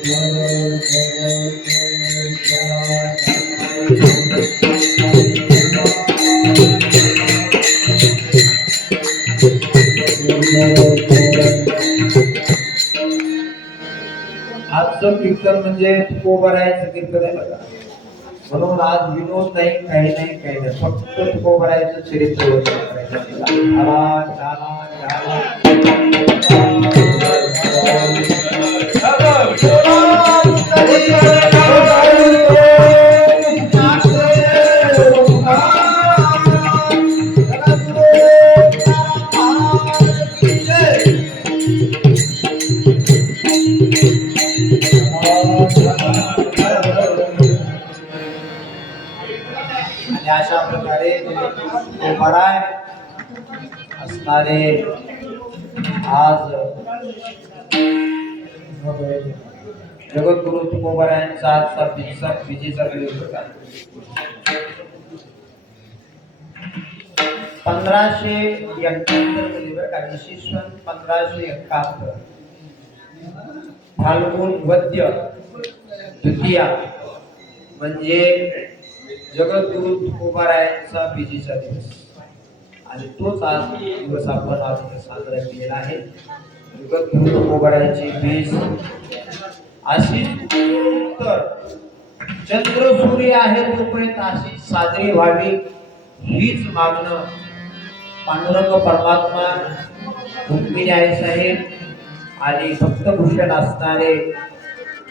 आजचं कीर्तन म्हणजे तुकोबारायचं कीर्तन आहे बघा. म्हणून आज विनोद नाही, काही नाही, काही नाही, फक्त तुकोबारायचं चरित्र आणि अशा प्रकारे तुकोबाराय असणारे आज जगद्गुरु तुकोबारायांचा आजचा विजेचा दिवस आहे. 1571 मध्ये बरं का, इसवी सन 1571 फाल्गुन वद्य द्वितीया म्हणजे जगद्गुरु तुकोबारायांचा विजेचा दिवस. आणि तोच आज दिवस आपण आज साजरा केलेला आहे. जगद्गुरु तुकोबारायांची बीज अशी तर चंद्र सूर्य आहे तोपर्यंत अशी साजरी व्हावी हीच मागणं पांडुरंग परमात्मा रुक्मिणी आई साहेब आणि भक्तभूषण असणारे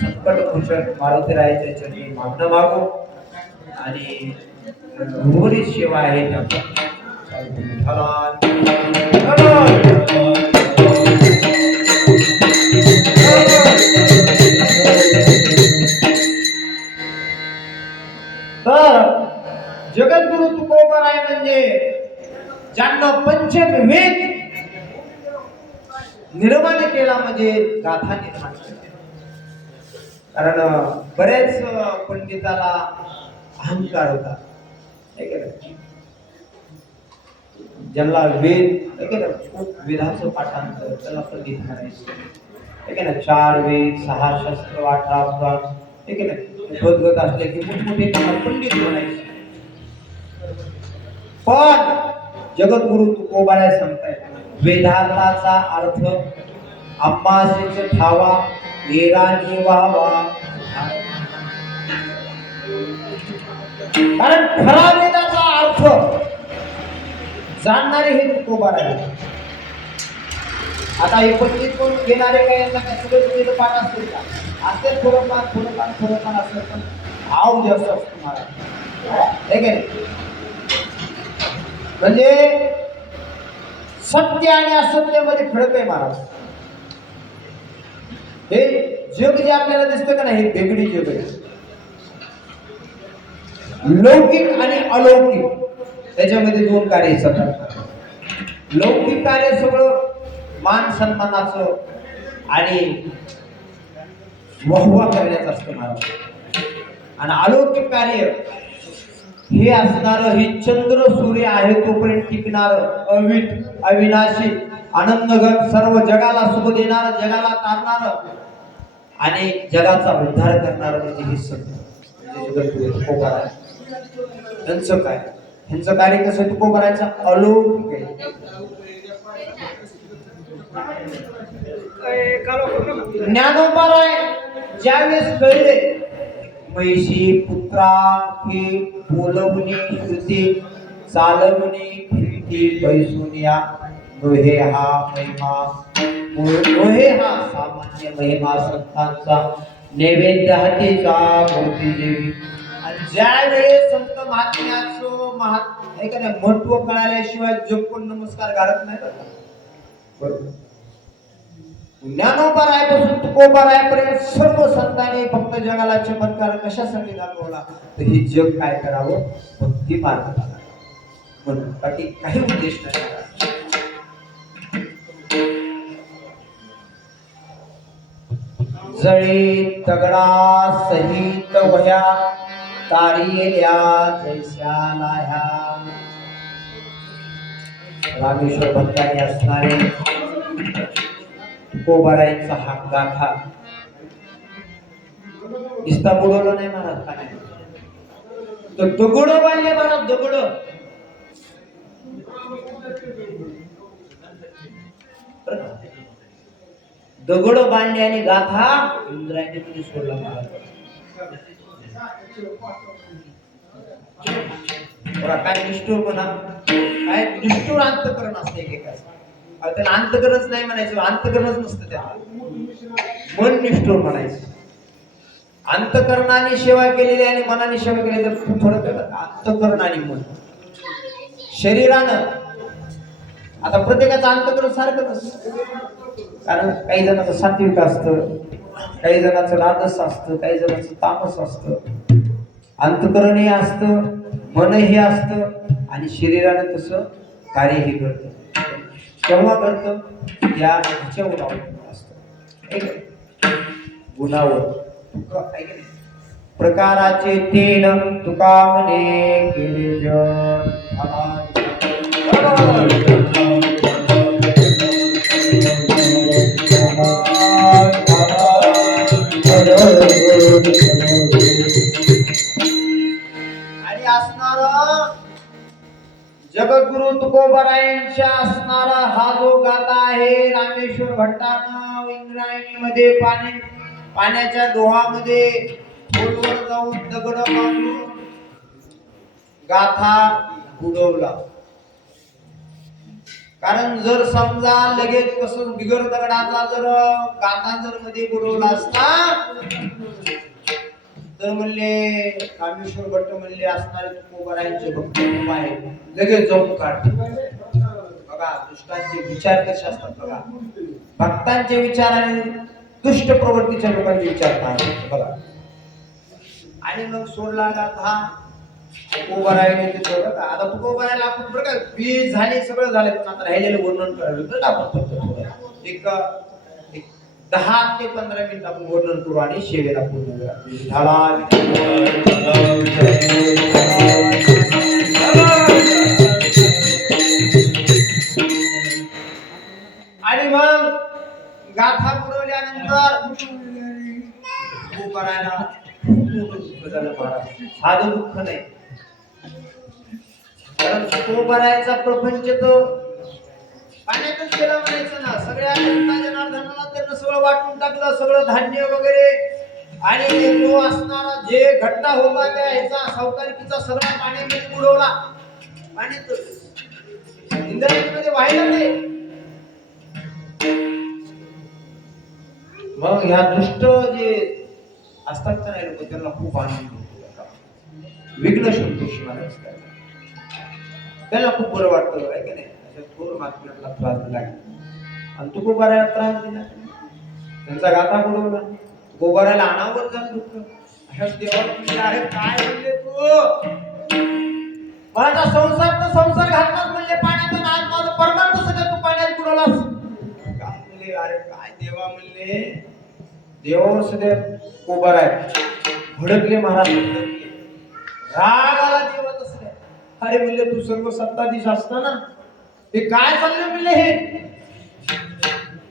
संकटभूषण मारुतीरायाच्या चरणी मागणं मागू आणि गुरुवरी सेवा आहे तर जगद्गुरु तुकोबाराय म्हणजे ज्यांना पंचवेद निर्माण केला म्हणजे गाथा निर्माण केला. कारण बरेच पंडिताला अहंकार होता, ज्याला वेद खूप वेदाचं पाठांतर त्याला पंडित म्हणायचं, 4 वेद 6 शस्त्र 18 पुराण भगवत असले की मोठमोठे पंडित म्हणायचे. पण जगद्गुरु तुकोबाराय सांगतायत वेदार्थाचा अर्थ आम्हासेच ठावा येरानी व्हावा. कारण खरा वेदाचा अर्थ जाणणारे हे तुकोबाराय. आता हे पंडित कोण घेणारे काय यांना काय सगळं पाठ असतील का? असे थोडंफार असलं पण भाव जास्त असतो मला, ठीक आहे. म्हणजे सत्य आणि असत्यामध्ये फरक आहे महाराज. हे जग जे आपल्याला दिसतं का नाही, हे वेगळी जग आहे. लौकिक आणि अलौकिक त्याच्यामध्ये 2 कार्य असतात. लौकिक कार्य सगळं मान सन्मानाचं आणि वहवा करण्याचं असतं महाराज. आणि अलौकिक कार्य हे असणार ही चंद्र सूर्य आहे तोपर्यंत टिकणार अवित अविनाशी आनंदघन सर्व जगाला सुख देणार, जगाला तारणार आणि जगाचा उद्धार करणार म्हणजे हे सत्य तुकोबाराय. त्यांचं काय, त्यांचं कार्य कसं तुकोबारायचं अलौकिक आहे. ज्ञानोबाराय ज्यावेळेस कळले मैशी पुत्रा की बोलवणी श्रुती चालवणी फिरती बैसुनिया नोहे हा महिमा, नोहे हा सामान्य महिमा संतांचा नैवेद्य हातीचा मूर्ती देवी. आणि ज्यावेळेस संत महात्म्याचं महत्व कळाल्याशिवाय जग कोण नमस्कार घालत नाही बरोबर. ज्ञानोबारायपासून तुकोबारायपर्यंत सर्व संतांनी फक्त जगाला चमत्कार कशासाठी दाखवला तर हे जग काय करावं, भक्ती मार्ग म्हणून, बाकी काही उद्देश नाही. जळी दगडा सहित वह्या तारियल्या जैस्या लाह्या. रामेश्वर भक्तांनी असणारे तुकोबारायांचा हा गाथा दिसता बुडवलं नाही महाराज पाण्यात, तर दगड बांधले महाराज, दगड. दगड बांधले आणि गाथा इंद्रायणीमध्ये सोडला महाराज. काय निष्ठुर म्हणा, काय निष्ठुर अंतकरण असते एकेकाचं. त्याला अंतकरणच नाही म्हणायचं, अंतकरणच नसतं त्याला, मन निष्ठुर म्हणायचं. अंतकरणाने सेवा केलेली आणि मनाने सेवा केली तर खूप फरक आहे. अंतकरण आणि मन, शरीरानं आता प्रत्येकाचं अंतकरण सारखं नसतं. कारण काही जणांचं सात्विक असतं, काही जणांचं राजस असतं, काही जणांचं तामस असतं. अंतकरणही असतं, मनही असतं आणि शरीराने तसं कार्यही करतं. केव्हा करतं? या गुणावर असतं, गुणावर. प्रकाराचे तीन तुका म्हणे केले जन. आणि असणारा जगद्गुरु तुकोबारायांच्या असणारा हा जो गाथा आहे, रामेश्वर भट्टानं इंद्रायणीमध्ये पाण्याच्या डोहामध्ये खोलवर जाऊन दगड मारून गाथा बुडवला. कारण जर समजा लगेच कसं बिगर दगडाचा जर गाथा जर मध्ये बुडवला असता तर म्हणले रामेश्वर भट्ट म्हणले असणारे तुकोबारायांचे भक्त खूप आहे, लगेच जाऊन काढते. बघा दुष्टांचे विचार कसे असतात बघा, भक्तांचे विचार आणि दुष्ट प्रवृत्तीच्या लोकांचे विचार काय बघा. आणि मग सोडला गाथा तुकोबारायाने तिथं बघा. आता तुकोबारायला आपण बरं का बीज झाले सगळं झालं, पण आता राहिलेलं वर्णन करायला तर आपण फक्त एक 10 ते 15 मिनिट आपण वर्णन करू आणि शेवेला पूर्ण झाला. आणि मग गाथा बुडवल्यानंतर तुकोबारायला साधं दुःख नाही. कारण तुकोबारायचा प्रपंच तो पाण्यातच गेला म्हणायचं ना. सगळ्या जनार्दनाला त्यांना सगळं वाटून टाकलं, सगळं धान्य वगैरे. आणि तो असणारा जे घट्टा होता त्या ह्याचा सावकारीचा सगळा पाण्यामध्ये बुडवला. पाण्यातच इंद्रायणीमध्ये वाहिला ते. मग ह्या दुष्ट जे असतात का नाही लोक, त्यांना खूप आनंद होतो. विघ्न संतोषी महाराज त्यांना खूप बरं वाटतं आहे की नाही. थोर मातृला त्रास दिला आणि तुकोबारायला त्रास दिला, त्यांचा गाथा बुडवला. तुकोबारायला अनावर झालं दुःख. अशाच देवाला अरे काय म्हणले तू, माझा संसार तर संसार घालतात म्हणले पाण्यात, आज माझं परमार्थ सगळं तू पाण्यात बुडवलास. काय म्हणले, अरे काय देवा म्हणले, देवावर सध्या तुकोबाराय भडकले महाराज, राग आला देवाचा सध्या. अरे म्हणले तू सर्व सत्ताधीश असताना हे काय चाललं म्हणले,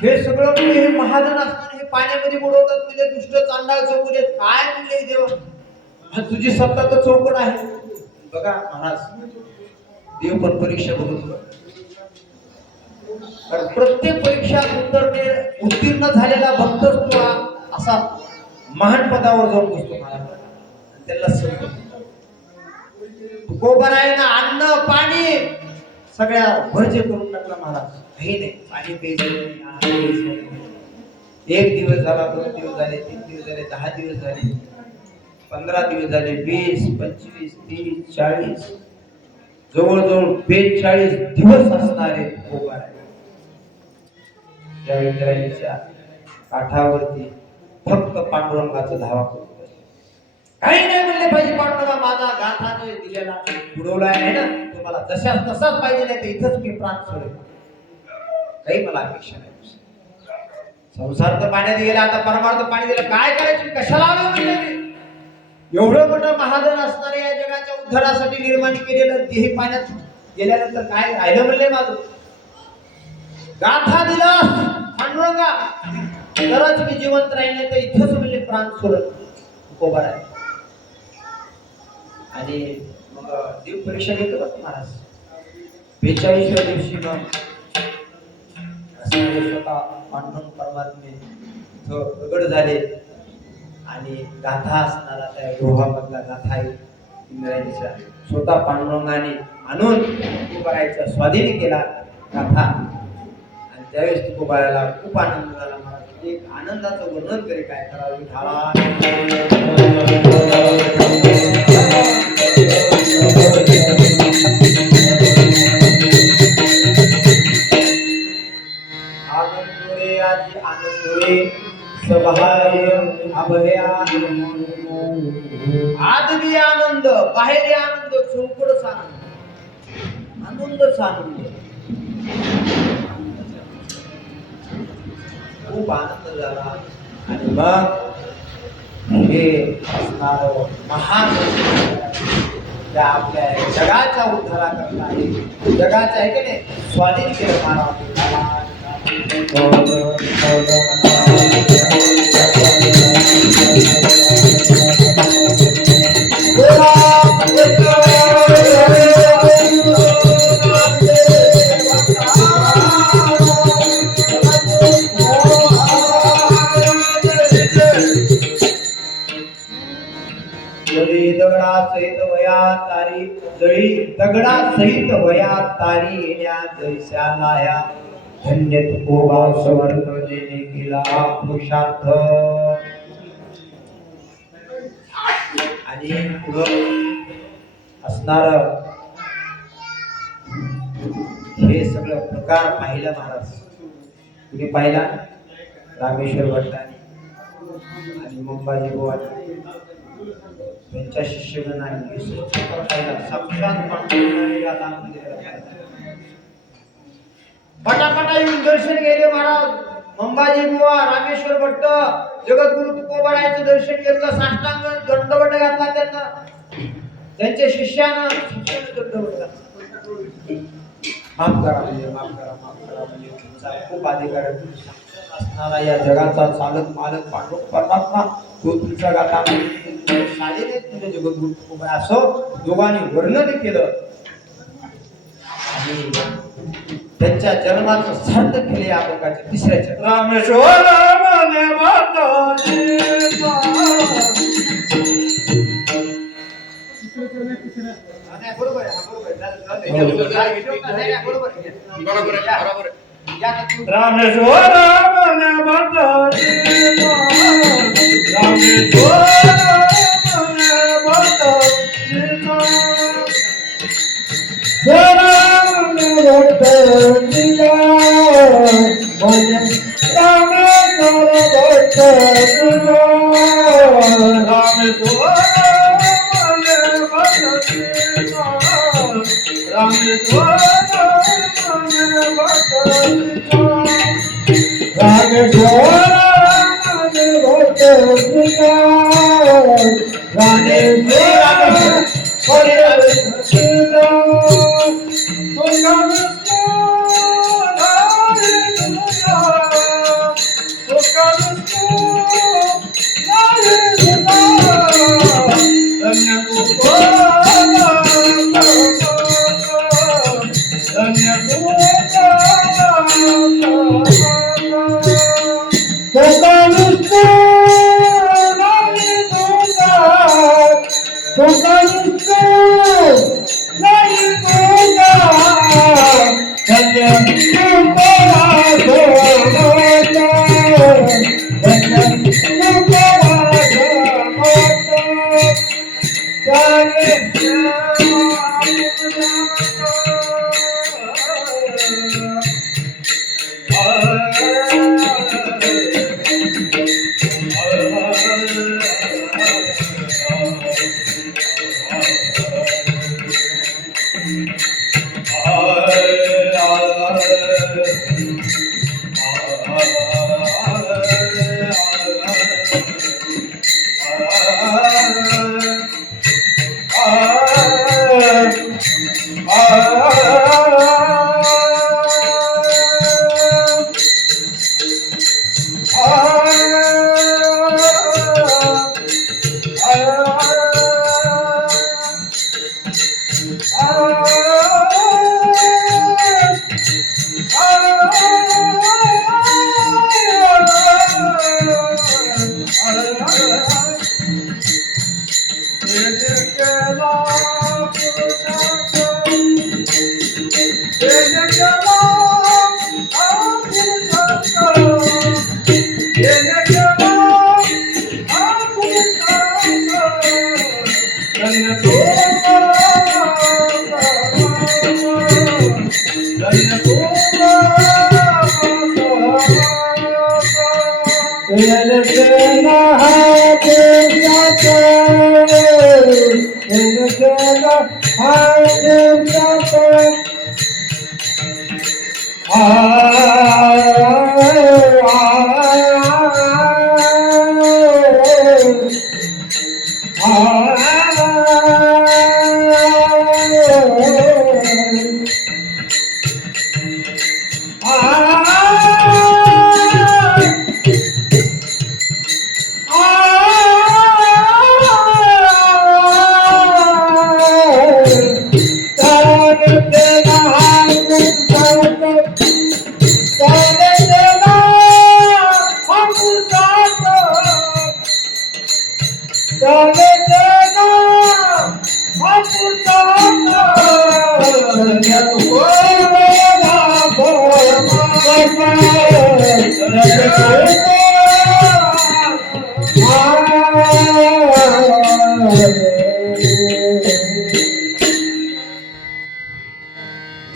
हे सगळं म्हणजे हे महाजन असताना हे पाण्यामध्ये बुडवतात म्हणजे दुष्ट चांडाळ चौकट काय म्हणले देवा, तुझी सत्ता तर चौकट आहे. बघा महाराज देव पण परीक्षा बघतो. प्रत्येक परीक्षात उत्तीर्ण झालेला भक्तच तो असा महान पदावर जाऊन बसतो महाराज. त्याला समजतो तुकोबारायानं अन्न पाणी सगळ्या भरजे करून टाकला महाराज. काही नाही, पाणी प्यायचं. एक दिवस झाला, 2 दिवस झाले, 3 दिवस झाले, 10 दिवस झाले, 15 दिवस झाले, 20, 25, 30, 40, जवळजवळ 42 दिवस असणारे तुकोबाराय त्या इंद्रायणीच्या काठावरती फक्त पांडुरंगाचा धावा करतो. काही नाही म्हणले पाहिजे पांडुरंगा, माझा गाथा जो दिलेला बुडवला आहे ना, तुम्हाला जशाच तसाच पाहिजे, नाही तर इथंच मी प्राण सोडेल. काही मला अपेक्षा नाही. संसार तर पाण्यात गेला, आता परमार्थ पाणी दिलं, काय करायचं, कशाला आलो म्हणले. एवढं मोठं महाजन असणारे या जगाच्या उद्धारासाठी निर्माण केलेलं देह पाण्यात गेल्यानंतर काय राहिलं म्हणले माझं. गाथा दिला पांडुरंगा तरच मी जिवंत राहिले, तर इथंच म्हणले प्राण सोडत. तुकोबा आहे. आणि मग देव परीक्षा घेतो बघ महाराज. 42व्या दिवशी मग स्वतः पांडुरंग परमात्मे प्रगट झाले आणि गाथा असणारा त्या दोहामधला गाथा आहे इंद्रायणीचा स्वतः पांडुरंगाने आणून तुकोबारायचा स्वाधीन केला गाथा. आणि त्यावेळेस तुकोबारायला खूप आनंद झाला महाराज. एक आनंदाचं वर्णन तरी काय करावे झाला. आनंदोरे आजी आनंदोरे सभाय अभया आदवी आनंद बाहेर आनंद चौकडच आनंद आनंदच आनंद. खूप आनंद झाला. आणि मग हे असणार महान त्या आपल्या जगाच्या उद्धाराकरता आहे. जगाच्या आहे की नाही स्वाधीन केलं महाराज. दगडा सहित वया तारी जळी दगडा सहित वया तारी येण्या जैशालाया धन्य तुकोबा समर्थ जेने केला पुरुषार्थ. आणि पुढं असणार हे सगळं प्रकार पाहिलं महाराज. तुम्ही पाहिला रामेश्वर भट्टाने आणि मुंबाजी बुवानी त्यांच्या शिष्यगणांनी पटापटा येऊन दर्शन गेले महाराज. अंबाजी बुवा रामेश्वर भट्ट जगद्गुरु तुकोबारायचं दर्शन घेतलं. साष्टांग दंडवत घातला त्यांना. त्यांच्या शिष्यानं दंडवत घातला. माफ करा म्हणजे माफ करा माफ करा म्हणजे तुमचा खूप अधिकार असणारा या जगाचा चालक मालक पांडुरंग परमात्मा तो तुमच्या गाथा शाळेने तुझे जगद्गुरु तुकोबा असं दोघांनी वर्णन केलं. आणि त्यांच्या जन्माचं सार्थक केले या लोकांच्या तिसऱ्या चरण. रामेश्वर मने माताजी बरोबर आहे. बरोबर आहे. रामेश्वर मने माताजी रामेश्वर मने माताजी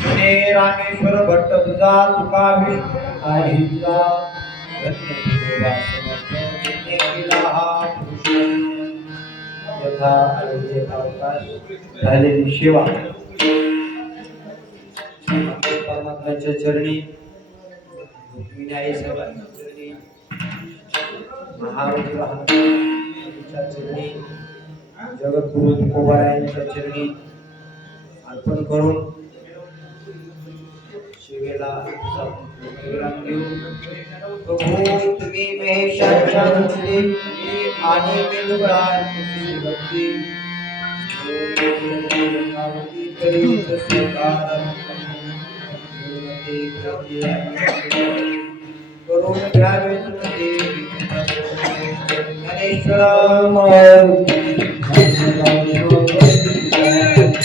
श्री रामेश्वर भट्ट तुझा तुका विष्णू आहे तुझा धन्य तुझा समर्थ जिने केला हा पुरुष यथा आयुष्य अवकाश झालेली सेवा परमात्म्याच्या चरणी विनायी सर्वांच्या चरणी महारुद्र हनुमानाच्या चरणी जगद्गुरु तुकोबारायांच्या चरणी अर्पण करून शिवेला विराम देऊ. प्रभू तुम्ही महेशाच्या मूर्ती आणि बिंदुराची भक्ती करून घ्यावे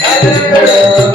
ज्ञानेश्वर